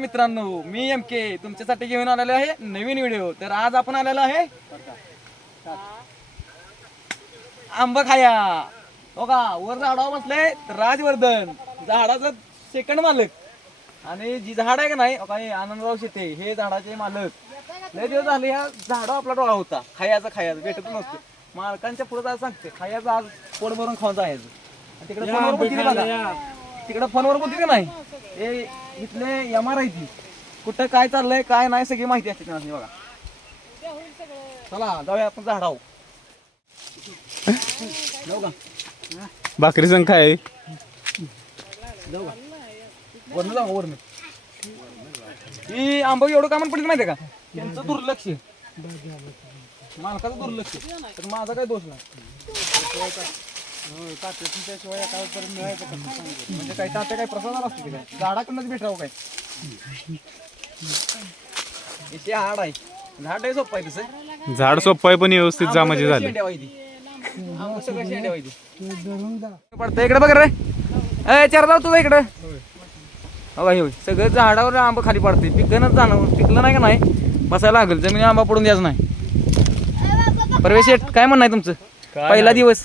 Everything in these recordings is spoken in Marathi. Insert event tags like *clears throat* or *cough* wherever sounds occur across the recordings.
मित्रांनो मी एम के तुमच्यासाठी घेऊन आलेलो आहे नवीन व्हिडिओ. तर आज आपण आलेलो आहे आंबा खाया. हो का वर झाडावर बसले राजवर्धन. झाडाचा सेकंड मालक. आणि जी झाड आहे का नाही आनंदराव शेते हे झाडाचे मालक. लय दिवस झाले ह्या झाडा आपला डोळा होता. खायचा खायचा भेटत नसतो मालकांच्या पुढे सांगते खायचं आज पोट भरून खाऊन जायचं. तिकडे तिकडे फोनवर बोलती का नाही? हे इथले एम आर ती कुठं काय चाललंय काय नाही सगळी माहिती असते त्यांना बघा. चला जाऊया आपण झाडाव जाऊ का? भाकरी संख्या आहे जाऊ का? वरनं जाऊ वरनं? ही आंबा एवढं कामं पडलं माहितीये का? त्यांचं दुर्लक्ष मालकाचं दुर्लक्ष तर माझा काय दोष नाही. म्हणजे काही तात्या काही प्रसाद असते की? काय झाडाकडूनच भेटावं काय? इथे हाड आहे. झाड आहे सोपं आहे तसं. झाड सोपं आहे पण व्यवस्थित जामाचे झाले. पडतं इकडे बघ रे. ए चार लाव तुझा इकडे. हो हे. सगळं झाडावर आंबा खाली पडते पिकनच जाणं पिकलं नाही का नाही? बसायला लागेल. जमिनी आंबा पडून द्यायचं नाही. प्रवेश शेठ काय म्हणणं आहे तुमचं? पहिला दिवस.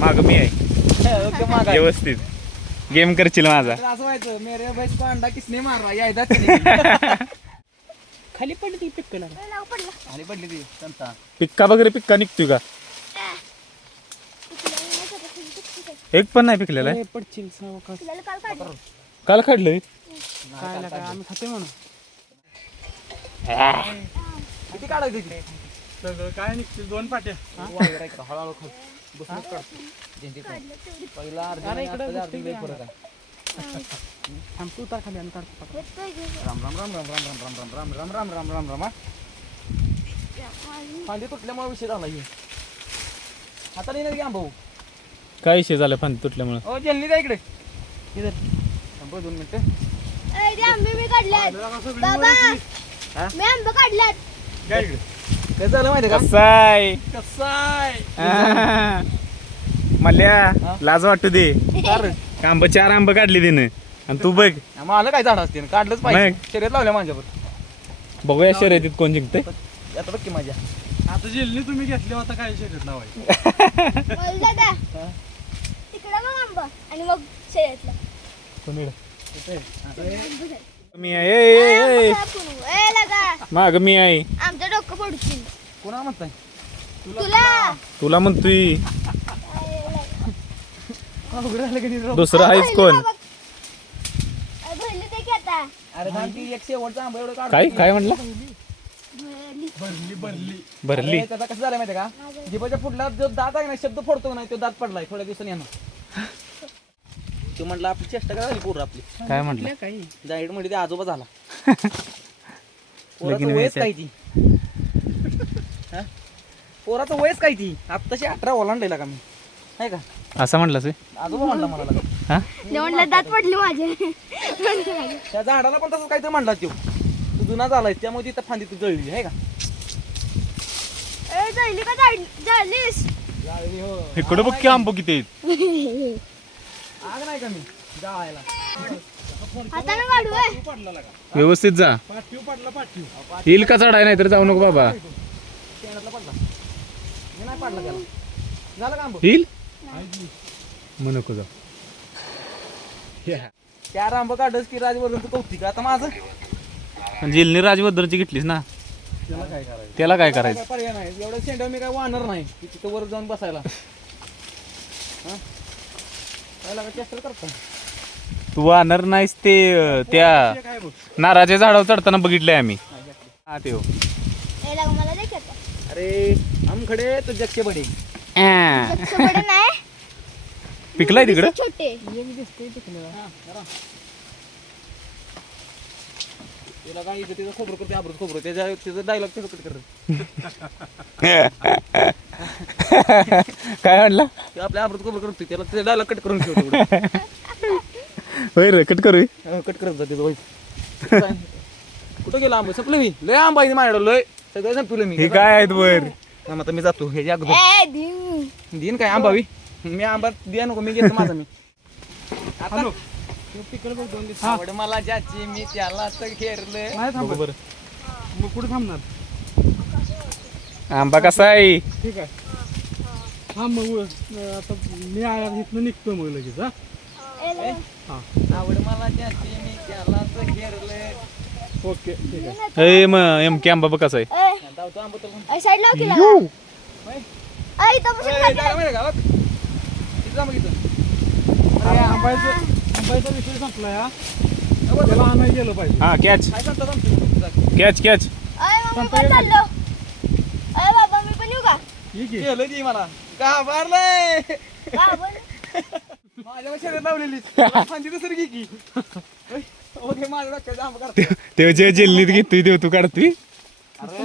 माग मी आहे. ओके, माग आहे. व्यवस्थित. गेम करशील माझा. असं व्हायचं मेरे को अंडा किसने मारा या इधर चली. *laughs* खाली पडली ती पिक्कला आणि. पडली. ती संता पिक्का वगैरे पिक्का निघतोय का? एक पण नाही पिकलेला आहे. पडशील सावकाश. काल काढलंय काय लागा आम्ही खाते म्हणून. किती काढायची काय निघतील दोन पाट्या. हळूहळू पहिला अर्धी आणि आताच्या अर्धी लई फरक आहे. थांब तू उतार खाली आम्ही काढतो पटापट. राम राम राम राम राम राम राम राम राम राम राम राम राम राम हा. फांदी तुटल्यामुळे विषय झाला हे नाही भाऊ काय विषय झाला फांदी तुटल्यामुळे ओ जेलनी द्या इकडे इधर थांब दोन मिनिटं मी काढल्यात बाबा हा? मी आंबे काढल्यात काय इकडे काय झालं माहिती का? कसाय कसं आहे? मल्ल्या लाज वाटू दे. आंब चार आंब काढली तिने. आणि तू बघ. मला काय झाड असते? काढलंच पाहिजे? शर्यत लावल्या माझ्यावर. बघूया शर्यतीत कोण जिंकते आता बघ की माझ्या. आता जेलनी तुम्ही घेतली होता काय शर्यत लावायची? बोल दादा. तिकडं मग आंबा. आणि मग शर्यतला. मी आहे. माग मी आहे. आमचं डोकं पडशील कोणा म्हणताय? तुला तुला. म्हणतोय. उघडं झालं की नाही? दुसरं आहेच कोण? भरली ते की आता? अरे थांब ती एक शेवटचा आंबा एवढं काढ काय काय म्हणला? भरली. भरली अरे, त्याचा कसं झालं माहिती का? जिबाच्या पुढला जो दात आहे ना शब्द फोडतो नाही तो दात पडलाय. थोड्या दिवसांनी येणार. *laughs* तो म्हटलं आपली चेष्टा करा पोर आपली. काय म्हटलं? काही जाईडमध्ये ते आजोबा झाला. *laughs* पोराचं लगीन वयच व्हायचं. काय ती? हा? पोराचं वयच काय ती? आत्ताशी अठरा ओलांडलेला का मी? आहे का? असं म्हटलंस आजोबा म्हणला मला. हा? ते म्हणलं दात पडली माझे. त्या झाडाला पण तसं काहीतरी म्हणला तो तू जुना झालाय त्यामुळे तिथं फांदी तू जळली आहे का? ए जळली का जाळ- जळलीस? इकडं बघ की आंब किती आहेत? आग नाही का मी? जाळायला. हाताने. व्यवस्थित जा. पाठीव पडला पाठीव. येईल का चढाय नाही तर जाऊ नको बाबा. शेणातला पडला. मी नाही पडला त्याला. झालं का? येईल? जाऊ. चार आंबं काढस की राजवर्धनचं कौतिक आता माझं? जेलनी राजवद्रची घेतलीस ना? त्याला काय करायचं? त्याला काय करायचं? काय पर्याय नाही. एवढं शेंडा मी काय वाहणार नाही. की तिथं वर जाऊन बसायला. हा? काय लागा चेष्टा करता? तू वाहणार नाहीस ते अं, त्या नाराच्या झाडावर चढताना बघितलंय आम्ही. हा ते हो. ए लगा मला दे की आता. अरे हम खडे तो जगचे बडे. पिकलाय तिकडं? छोटे. काय इथं तिथं खोबरं करते आबरूच खोबरं त्याच्या त्याचा डायलॉग त्याचं कट कर. काय म्हणला? ते आपल्या आबरूच खोबरं करते त्याला त्याचा डायलॉग कट करून ठेवतो होय रे कट करू कट करत जाते व्हायचं कुठं गेला आंबा? संपलं मी. लय आंबा आहे माझ्याकडं लय. सगळं संपलं मी हे काय आहेत वर? हा, मग आता मी जातो. हे अगोदर ए दिन. दिन काय आंबावी? मी आंबा द्या नको मी घेतो माझा मी. आता आवड मला ज्याची मी त्याला तर घेरलं. नाही थांबत बरं. मग कुठे थांबणार? आंबा कसा आहे? ठीक आहे. हा मग अं, आता मी आ- इथनं निघतो मग लगेच हा. हा. आवड मला ज्याची मी त्याला तर घेरलं. ओके ठीक आहे. ए मग एम के आंबा बघ कसा आहे? धावतो आंबा तर ए, साईड लाव की यू. लागा. ए, इथं बसून खा की. इथं जा मग इथं. अरे आंबायचं आंबायचा विषय संपला या त्याला आणायला गेलं पाहिजे. हा कॅच काय कॅच कॅच ए, मग मी पण चाललो. ए बाबा मी पण येऊ का? की. केलं ती मला. का मारलंय? का बोल *laughs* माझ्या शरीरात लावलेली फांदी *laughs* दुसरी घे की. ओके तेव्हा जे जेलनीत घेतोय तेव्हा तू काढतोय? तू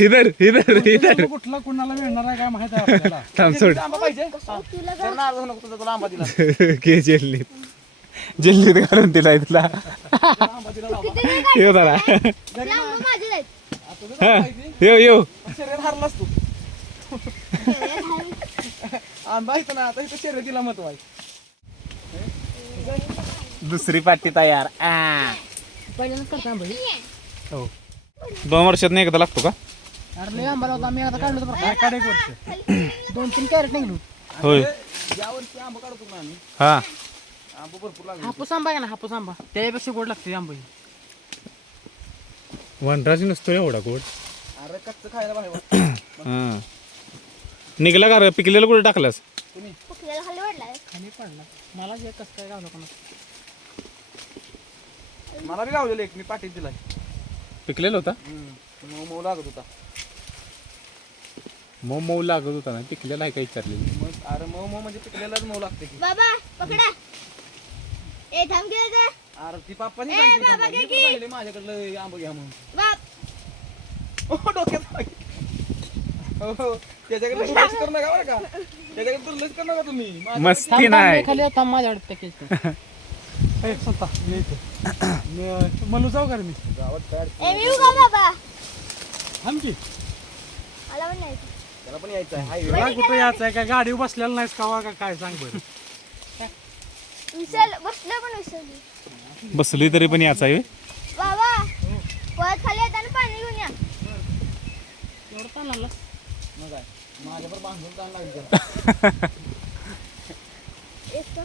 इधर इधर इधर कुठला कुणाला मिळणार आहे काय माहीत आहे *laughs* थांब सोड. दिला. *laughs* घे जेलनीत. जेलनीत घालून दिलाय तुला. दिला येऊ पाहिजे. येऊ येऊ हारलास तू. आंबा इथं ना आता इथं शर्यतीला महत्त्व आहे. दुसरी पाटी तयार. आ. हो. दोन वर्षात एकदा लागतो का? काय काढ एक वर्ष. दोन तीन कॅरेट निघलो. होय. या वर्षी आंबा काढतो ना आम्ही. हा. आंबा भरपूर लागले. हापूस आंबा आहे ना हापूस आंबा. त्यापेक्षा गोड लागते आंबा. ही. वनराज नसतो एवढा गोड. अरे कच्च खायला पाहिजे *clears throat* हा. निघला का रे? पिकलेलं कुठे टाकलास? वाढलाय खाली पडला. मला जे कसं काय गावलं कोणा मला बी लावलेलं एक मी पाठीत दिलाय. पिकलेलं होता? मऊ मऊ लागत होता. मऊ मऊ लागत होता ना पिकलेला आहे का विचारलेलं? मग अरे मऊ मऊ म्हणजे पिकलेलाच मऊ लागते की. बाबा पकडा. ए थांब. अरे ती पप्पानी ए, सांगितलं बाबा, थांबा. घे मी की. पण सांगितलं माझ्याकडलं आंबा घ्या म्हणून. बाप. हो, डोक्यात. हो हो त्याच्याकडे *laughs* करू नका बरं का. त्याच्याकडे दुर्लक्ष तुम्ही? मस्ती नाही. खाली थांब माझ्याकडे पॅकेज *laughs* ए, संता मी इथे. मी- मलू जाऊ का रे मी? गावात काय अडचण? ए मी येऊ का बाबा? थांब की. मला पण नाही त्याला पण यायचं आहे. तुला कुठं यायचं आहे? का गाडी बसलेला नाहीस का का काय सांग बरं? विसर बसलं पण विसरली बसली तरी पण याचा आहे बाबा परत खाली येताना पाणी घेऊन या. मग काय? *laughs*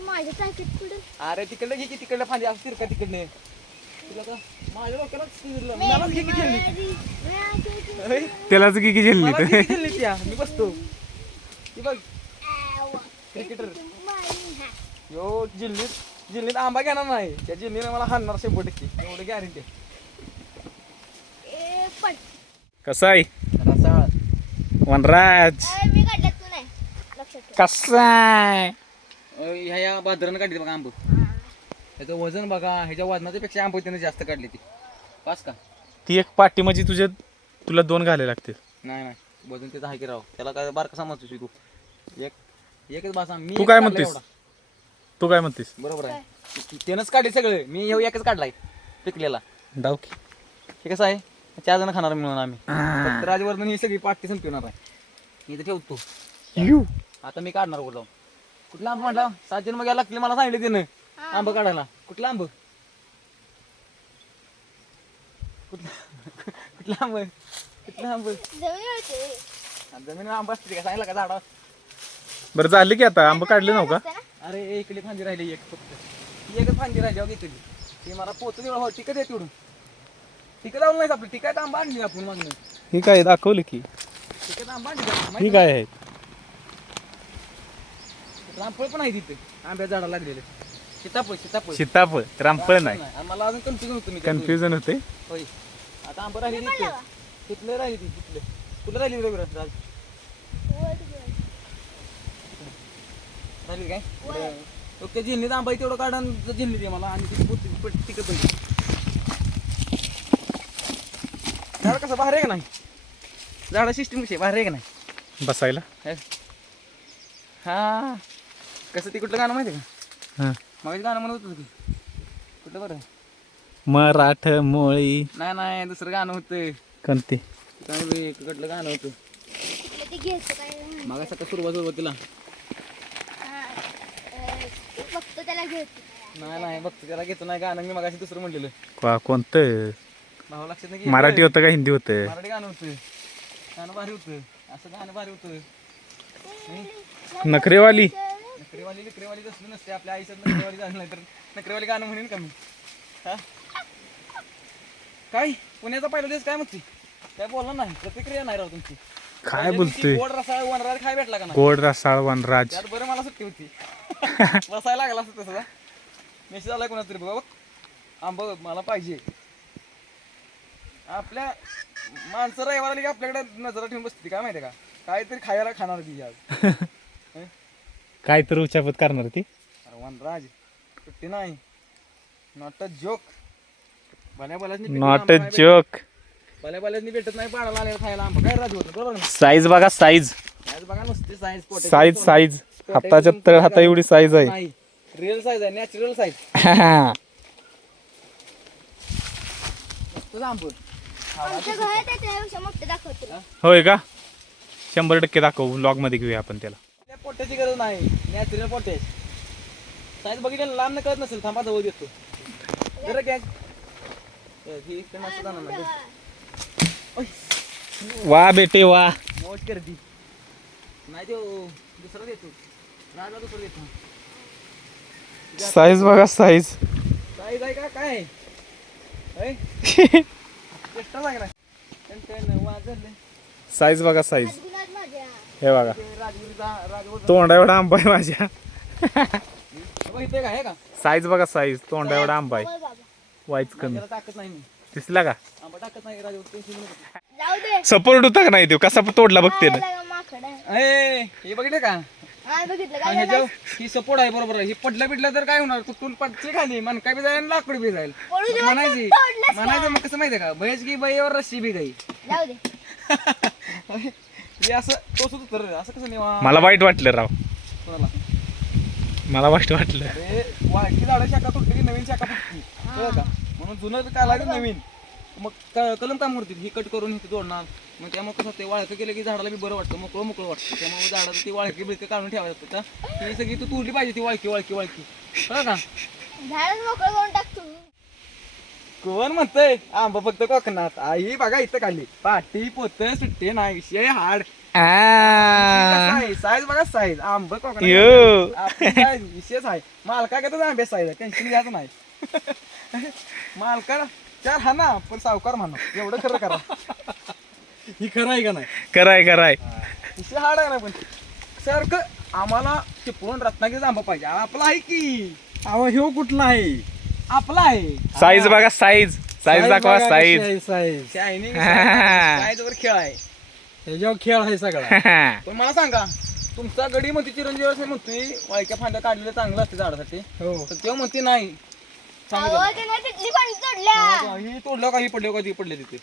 माझ्या अरे तिकडलं घे की तिकडलं फांदी. असतील का तिकडने? तुला का माझ्या डोक्याला चिरलं. मलाच घे की खेळणी अरे, त्यालाच की की मला घे की त्या. मी बसतो. ती बघ. क्रिकेटर यो जिल्लीत जिल्लीत आंबा घेणार नाही. त्या जिल्लीने मला हाणणार शंभर टक्के. एवढं गॅरंटी पण कसा आहे? वनराज. अरे, मी काढल्यात तू नाही? लक्षात ठेव. कसा आहे? ह्या या बाजारानं काढली बघा आंब. ह्याचं वजन बघा ह्याच्या वजनाच्या पेक्षा आंब त्याने जास्त काढली ती. पास का? ती एक पाटी म्हणजे तुझ्या तुला दोन घाले लागतील. नाही नाही. वजन त्याचं आहे की राव? त्याला काय बारका समजतोस तू? एक एकच बासा मी तू एक काय काढला म्हणतेस? एवढा. तू काय म्हणतेस? बरोबर आहे. त्यानंच काढले सगळे. मी ह्यो एकच काढलाय पिकलेला. डाव की. हे कसं आहे? चार जण खाणार म्हणून आम्ही. फक्त राजवर्धन ही सगळी पाठी संपवणार आहे. मी इथे ठेवतो. यू. आता मी काढणार कुठला कुठला आंब म्हटला? सात जन्म घ्यायला लागतील मला सांगितलं त्यानं आंब काढायला. कुठला आंब? कुठला कुठला आंब? कुठला आंब? जमीन आंब असते का? सांगितलं का झाडा बरं झालं की आता. आंबा काढले नव्ह का? अरे इकडे फांदी राहिली एक फक्त. ती एकच फांदी राहिली अहो घेतली ती मला पोत देऊ हो टिकत आहे तिकडून लावलं नाही आपली टिकायत आंबा आणली आपण मागणं. ही काय दाखवलं की? आंबा आणली का? ही माहिती काय आहे रामफळ पण आहे तिथे. आंब्या झाडा लागलेले. सीताफळ सीताफळ. सीताफळ रामफळ नाही. आणि मला अजून कन्फ्युजन होतं मी. कन्फ्युजन होते. होय. आता आंबा राहिली तिथे तिथलं राहिली ती तिथलं कुठलं राहिली रविराज राज राहिली काय? ओके जिल्लीत आंबा आहे तेवढं काढा जिल्ली दे मला आणि तिथे पाहिजे झाड कसं बाहेर आहे का नाही? झाडा सिस्टीम कशी आहे? बाहेर आहे का नाही? बसायला? हे. हा. कसं ते कुठलं गाणं माहिती आहे का? हा. मग गाणं म्हणत होतं की. कुठलं बरं? मराठ मोळी. नाही नाही दुसरं गाणं होतं. कोणती? काय बे, कुठलं गाणं होतं. ते घ्यायचं काय मग सुरुवात सुरुवातीला हा, बघतो त्याला घ्यायचं नाही नाही बघतो त्याला घेतो. नाही गाणं मी मगाशी दुसरं म्हणलेलं का कोणतं? भाऊ लक्षात नाही मराठी होतं का? हिंदी होतं. मराठी गाणं होतं. गाणं भारी होतं. असं गाणं भारी होतं. नखरेवाली. नकरेवाली नकरेवाली असली नसते. आपल्या आईच्यात नकरेवाली गाणं नाही तर नकरेवाली गाणं म्हणेन का मी? हा? काय? पुण्याचा पहिला दिवस काय म्हणते? काय बोलला नाही. प्रतिक्रिया नाही राव तुमची. काय बोलतोय? गोड रसाळ वनराज खाय भेटला का गोड रसाळ वनराज. त्यात बरं मला सुट्टी होती. *laughs* बसायला लागला असं तसं. मेसेज आला कोणाचा तरी बघा बघ. आंब मला पाहिजे. आपल्या माणसं रविवार आली की आपल्याकडे नजर ठेवून बसते काय माहिती का? काहीतरी खायला खाणार ती आज. *laughs* काय तर उचापत करणार ती? अरे वनराज सुट्टी नाही. नॉट अ जोक भल्या भल्याच नॉट अ जोक भल्या भल्याच भेटत. नाही आलेला खायला आंबा. काय राजू होतं? बरोबर ना साईज बघा साईज आज बघा नुसती साईज साईज साईज हाताच्या तळ हाता एवढी साईज आहे. नाही. रिअल साईज आहे नॅचरल साईज तुझा आंबूर आमच्या घरात आहे त्यापेक्षा मोठं दाखवतो. तुला. होय का? शंभर टक्के दाखवू व्लॉगमध्ये घेऊया आपण त्याला. त्या पोट्याची गरज नाही नॅचरल पोटेज साईज बघितलं लांब न कळत नसेल थांबा जवळ देतो जरा गॅग ही इकडनं असं जाणार नाही. ओय, वा बेटे वा. मौज करती नाही तो दुसरा देतो. राजा दुसरा देतो. साईज बघा साईज साईज आहे का? काय? होय? *laughs* वाजले साईज बघा साईज हे बघा. तोंडा एवढा आंबा आहे माझ्या. इथे का आहे का? साईज बघा साईज तोंडा एवढा आंबा आहे. वाईच कमी. दिसला का? आंबा टाकत नाही राजवीर टेन्शन घेऊ नको. जाऊ दे. सपोर्ट होता का नाही तो कसा तोडला बघते ना. हे बघितलं का? हा बघितलं हा, ही सपोर्ट आहे बरोबर. आहे. हे पडलं बिडलं तर काय होणार? तू तूल पडची खाली मनका बी जाईल लाकूड बी जाईल पडू दे, म्हणायची पडलंच? म्हणायचं मग कसं माहितीये का? भैस की बैयावर रस्सी बी गाई. जाऊ दे. हे असं तोच तर असं कसं निवा मला वाईट वाटलं राव. कोणाला? मला वाईट वाटलं. अरे वाळकी झाडं शाखा तुटली की नवीन शाखा कळलं का? म्हणून जुनं कालायचं नवीन. मग क- कलम काम करतील ही कट करून इथे जोडणार. मग त्यामुळे कसं ते वाळकं केलं की झाडाला बी बरं वाटतं मोकळं मोकळं वाटतं. त्यामुळे झाडाचं ती वाळकी बिळकी काढून ठेवायचं का ही? सगळी तू तुरली पाहिजे ती वाळकी वाळकी वाळकी. कळलं का? झाडच मोकळं करून टाक तुम्ही कोण म्हणतंय? आंबा फक्त कोकणात. आई बघा इथं खाली. पाटी पोत सुट्टे नाही विषय हाड. साईज बघा साईज. आंब कोकणात यो. आपली size विशेष आहे. मालका घेतच आंबे साईज आहे. टेन्शन घ्यायचं नाही. मालका चार हा ना पण सावकार म्हणा एवढं खरं करा. ही खरं आहे का नाही? कराय कराय विषय हाड आहे ना पण. सारखं आम्हाला चिपळून रत्नागिरीचा आंबा पाहिजे. आपला आहे की? अहो ह्यो कुठला आहे? आपला आहे. साईज बघा साईज साईज दाखवा साईज साईज शायनिंग साईजवर खेळ आहे. ह्याच्यावर खेळ आहे सगळा. *laughs* पण मला सांगा तुमचा गडी म्हणते चिरंजीव असं म्हणतोय वाळक्या फांद्या काढलेलं चांगलं असते झाडासाठी. हो. तर तेव्हा म्हणते नाही सांगू अहो त्याने तिथली पण तोडल्या. का? ही तोडलं का? ही पडले का ती पडले तिथे?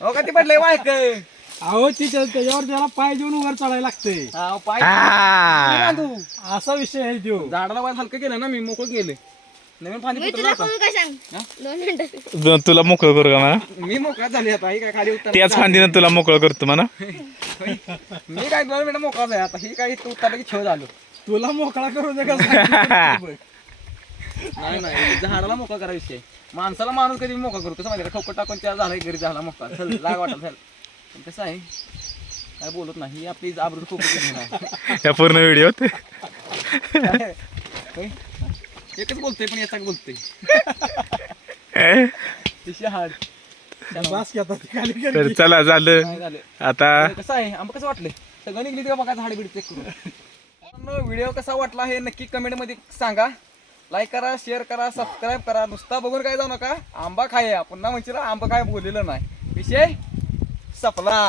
हो का ती पडले वाळक अहो तिच्या त्याच्यावर त्याला पाय देऊन वर चढायला लागते पाय आ. बांधू. असा विषय आहे तो झाडाला वाज हलकं केलं ना मी मोकळं केलं. नवीन मी तुला आता. करू काय सांग? दोन मिनिटं. जो तुला मोकळं करू का म्हणा? मी मोकळा झाली आता ही काय खाली उत्तर त्याच फांदीनं तुला मोकळं करतो म्हणा. मी काय दोन मिनिटं मोकळा आहे आता ही काय तू उतरला की झालो. तुला मोकळा करू दे का सांग. *laughs* नाही नाही. झाडाला मोकळा करा विषय. माणसाला माणूस कधी मोकळा करतो कसं माहिती का? ठोकर टाकून त्या झाला घरी झाला मोकळा. चल जाग वाटत चल पण कसं आहे काय बोलत नाही. ही आपली आबरूड खूप या पूर्ण व्हिडिओत. एकच बोलतोय पण याचा बोलतोय. *laughs* हाड कर तर चला झालं. आता कसं आहे आंबा कसं वाटलं? सगळं निघली का बघा झाड बीड चेक करून व्हिडिओ कसा वाटला हे नक्की कमेंटमध्ये सांगा. लाईक करा शेअर करा सबस्क्राईब करा. नुसता बघून काय जाऊ नका. आंबा खाया पुन्हा म्हणशील आंबा काय बोललेलं नाही. विषय सपला.